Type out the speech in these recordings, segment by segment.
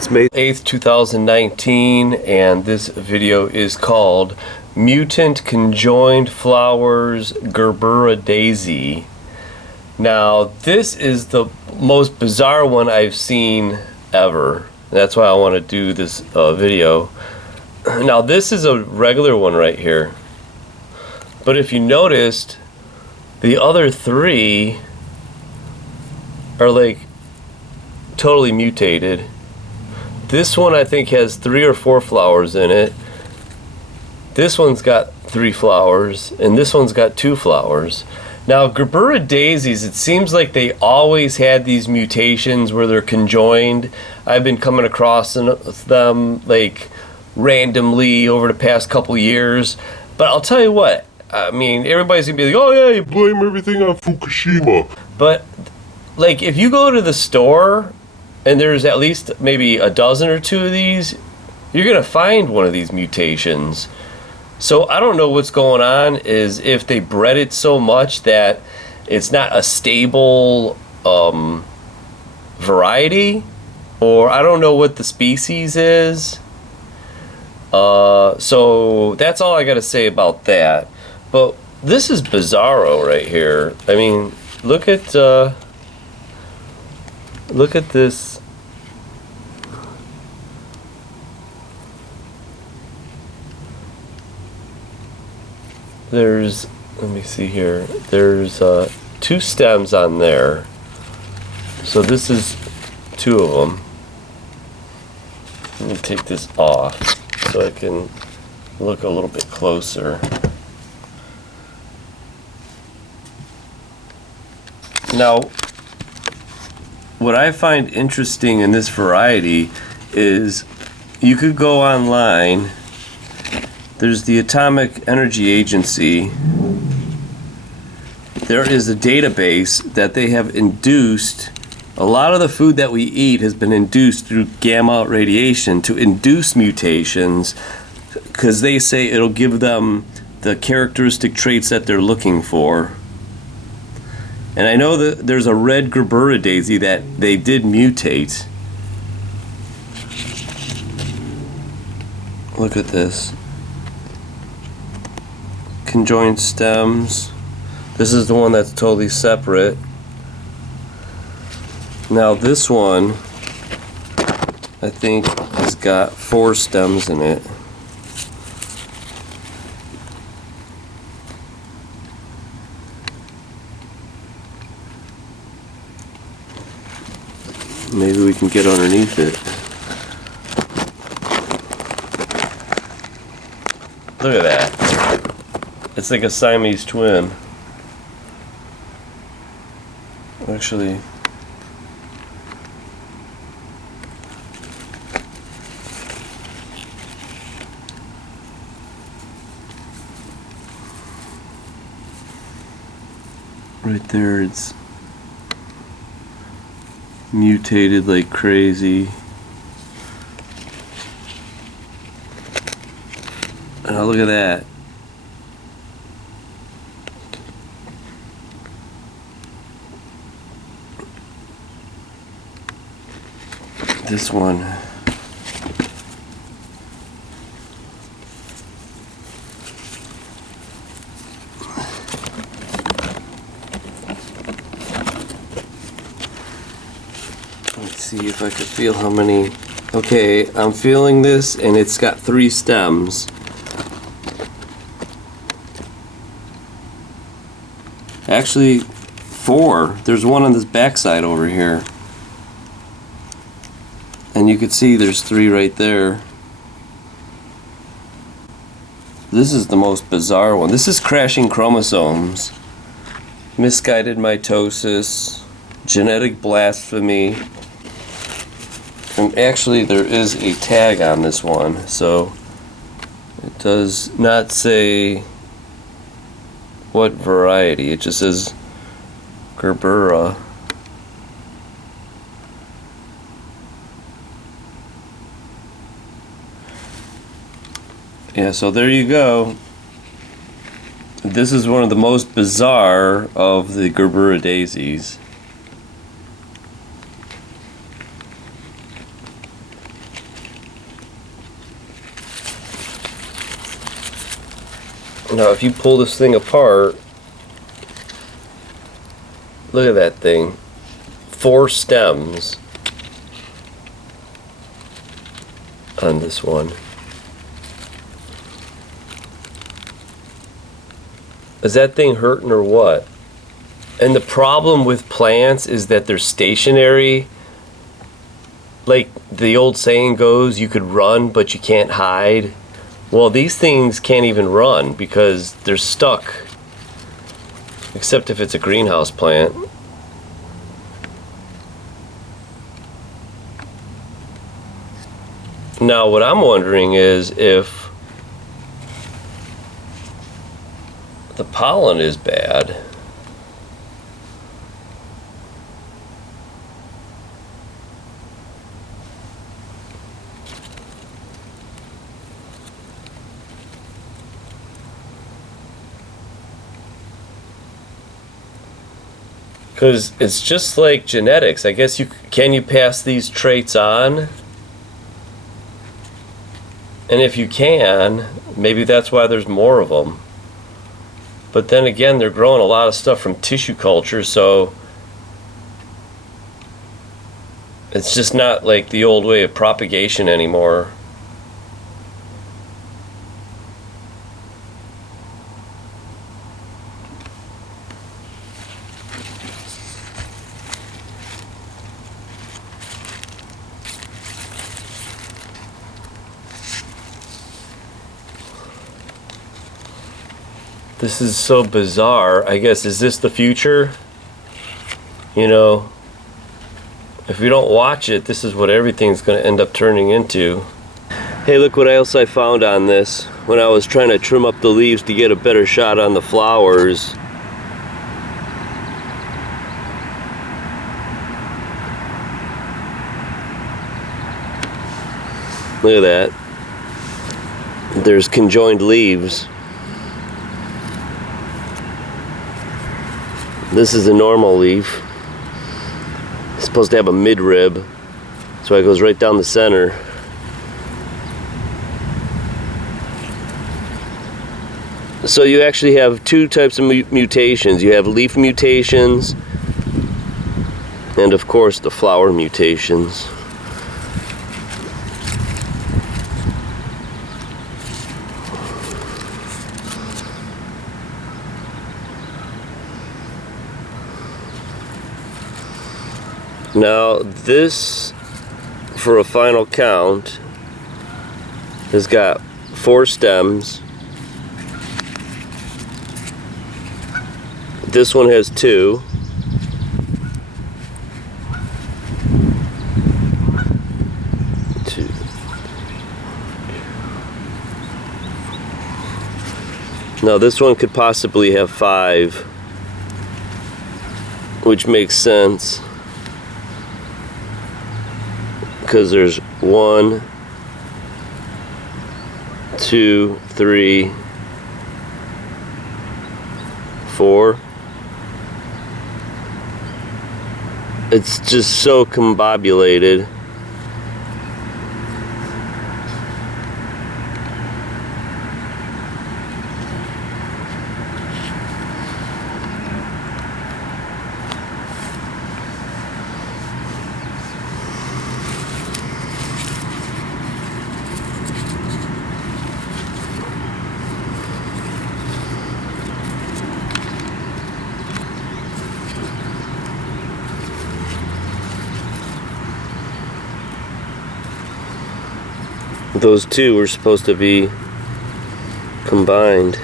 It's May 8th, 2019, and this video is called Mutant Conjoined Flowers Gerbera Daisy. Now, this is the most bizarre one I've seen ever. That's why I want to do this video. Now, this is a regular one right here. But if you noticed, the other three are like totally mutated. This one I think has 3 or 4 flowers in it. This one's got 3 flowers, and this one's got 2 flowers. Now, Gerbera daisies, it seems like they always had these mutations where they're conjoined. I've been coming across them like randomly over the past couple years. But I'll tell you what, I mean, everybody's gonna be like, oh yeah, you blame everything on Fukushima. But like, if you go to the store and there's at least maybe a dozen or 2 of these, you're gonna find one of these mutations. So I don't know what's going on, is if they bred it so much that it's not a stable variety, or I don't know what the species is. So that's all I gotta say about that. But this is bizarro right here. I mean, look at this. There's, let me see here, there's 2 stems on there. So this is 2 of them. Let me take this off so I can look a little bit closer. Now, what I find interesting in this variety is you could go online. There's the Atomic Energy Agency. There is a database that they have induced. A lot of the food that we eat has been induced through gamma radiation to induce mutations, because they say it'll give them the characteristic traits that they're looking for. And I know that there's a red Gerbera daisy that they did mutate. Look at this. Conjoined stems. This is the one that's totally separate. Now this one, I think, has got 4 stems in it. Maybe we can get underneath it. Look at that. It's like a Siamese twin. Actually, right there, it's mutated like crazy. Oh, look at that. This one. Let's see if I could feel how many. Okay, I'm feeling this, and it's got 3 stems. Actually, 4. There's one on this backside over here. And you can see there's 3 right there. This is the most bizarre one. This is crashing chromosomes, misguided mitosis, genetic blasphemy. And actually there is a tag on this one, so it does not say what variety. It just says Gerbera. Yeah, so there you go. This is one of the most bizarre of the Gerbera daisies. Now if you pull this thing apart, look at that thing. 4 stems on this one. Is that thing hurting or what? And the problem with plants is that they're stationary. Like the old saying goes, you could run but you can't hide. Well, these things can't even run because they're stuck. Except if it's a greenhouse plant. Now what I'm wondering is if the pollen is bad. Because it's just like genetics. I guess can you pass these traits on? And if you can, maybe that's why there's more of them. But then again, they're growing a lot of stuff from tissue culture, so it's just not like the old way of propagation anymore. This is so bizarre. I guess, is this the future? You know, if we don't watch it, this is what everything's going to end up turning into. Hey, look what else I found on this. When I was trying to trim up the leaves to get a better shot on the flowers. Look at that. There's conjoined leaves. This is a normal leaf. It's supposed to have a midrib, so it goes right down the center. So you actually have 2 types of mutations. You have leaf mutations, and of course the flower mutations. Now this, for a final count, has got 4 stems. This one has 2. Now this one could possibly have 5, which makes sense. Because there's 1, 2, 3, 4. It's just so combobulated. Those 2 were supposed to be combined,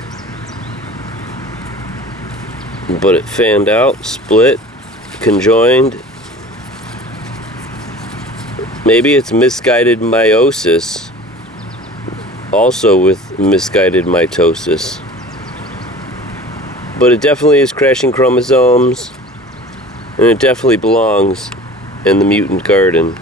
but it fanned out, split, conjoined. Maybe it's misguided meiosis, also with misguided mitosis. But it definitely is crashing chromosomes, and it definitely belongs in the mutant garden.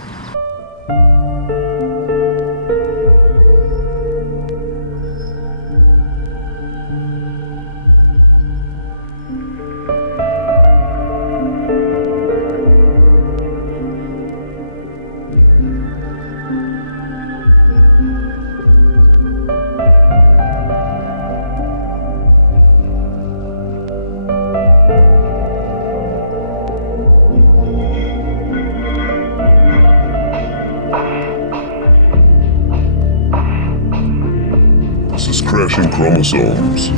clashing chromosomes,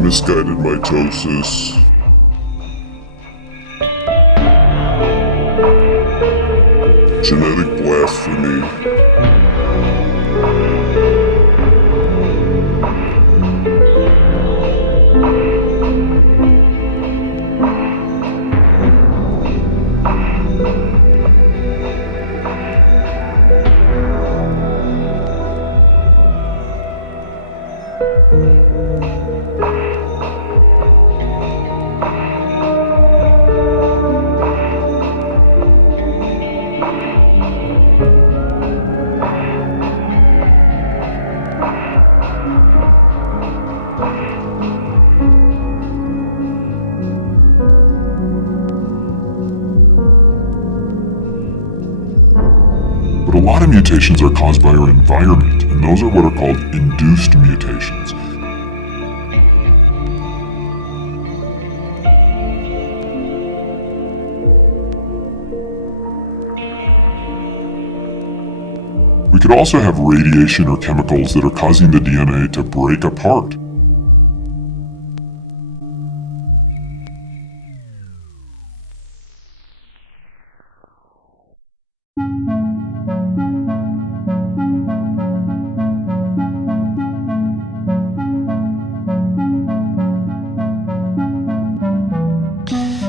misguided mitosis, genetic blasphemy, but a lot of mutations are caused by our environment, and those are what are called induced mutations. We could also have radiation or chemicals that are causing the DNA to break apart.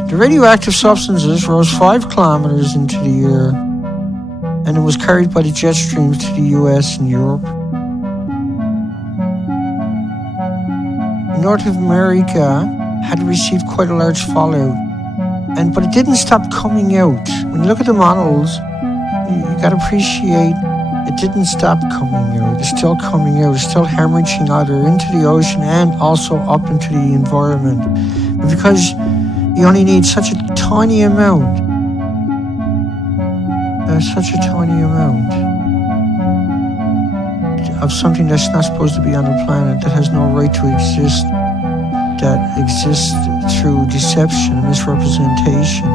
The radioactive substances rose 5 kilometers into the air, and it was carried by the jet streams to the US and Europe. North America had received quite a large fallout, but it didn't stop coming out. When you look at the models, you got to appreciate it didn't stop coming out. It's still coming out. It's still hemorrhaging either into the ocean and also up into the environment. And because you only need such a tiny amount, of something that's not supposed to be on the planet, that has no right to exist, that exists through deception and misrepresentation.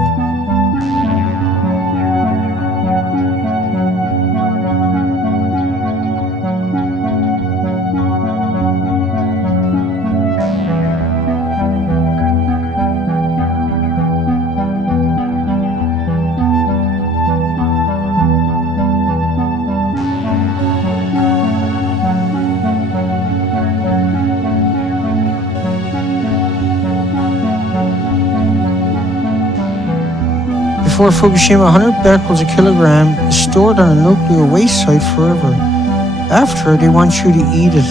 Before Fukushima, 100 becquerels a kilogram is stored on a nuclear waste site forever. After, they want you to eat it.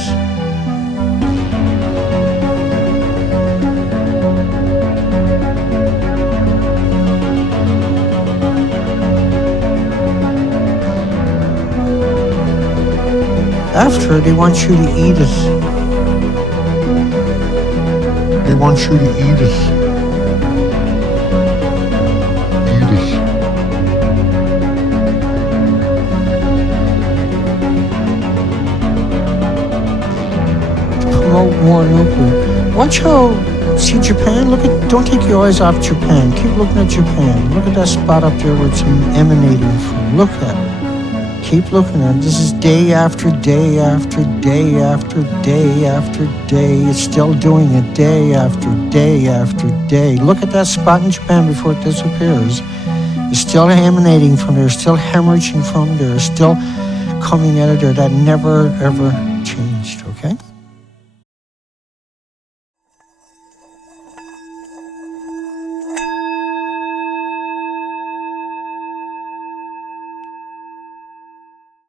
After, they want you to eat it. They want you to eat it. More nuclear. Watch how, see Japan, don't take your eyes off Japan. Keep looking at Japan. Look at that spot up there where it's emanating from. Look at it. Keep looking at it. This is day after day after day after day after day. It's still doing it day after day after day. Look at that spot in Japan before it disappears. It's still emanating from there, still hemorrhaging from there, still coming out of there. That never ever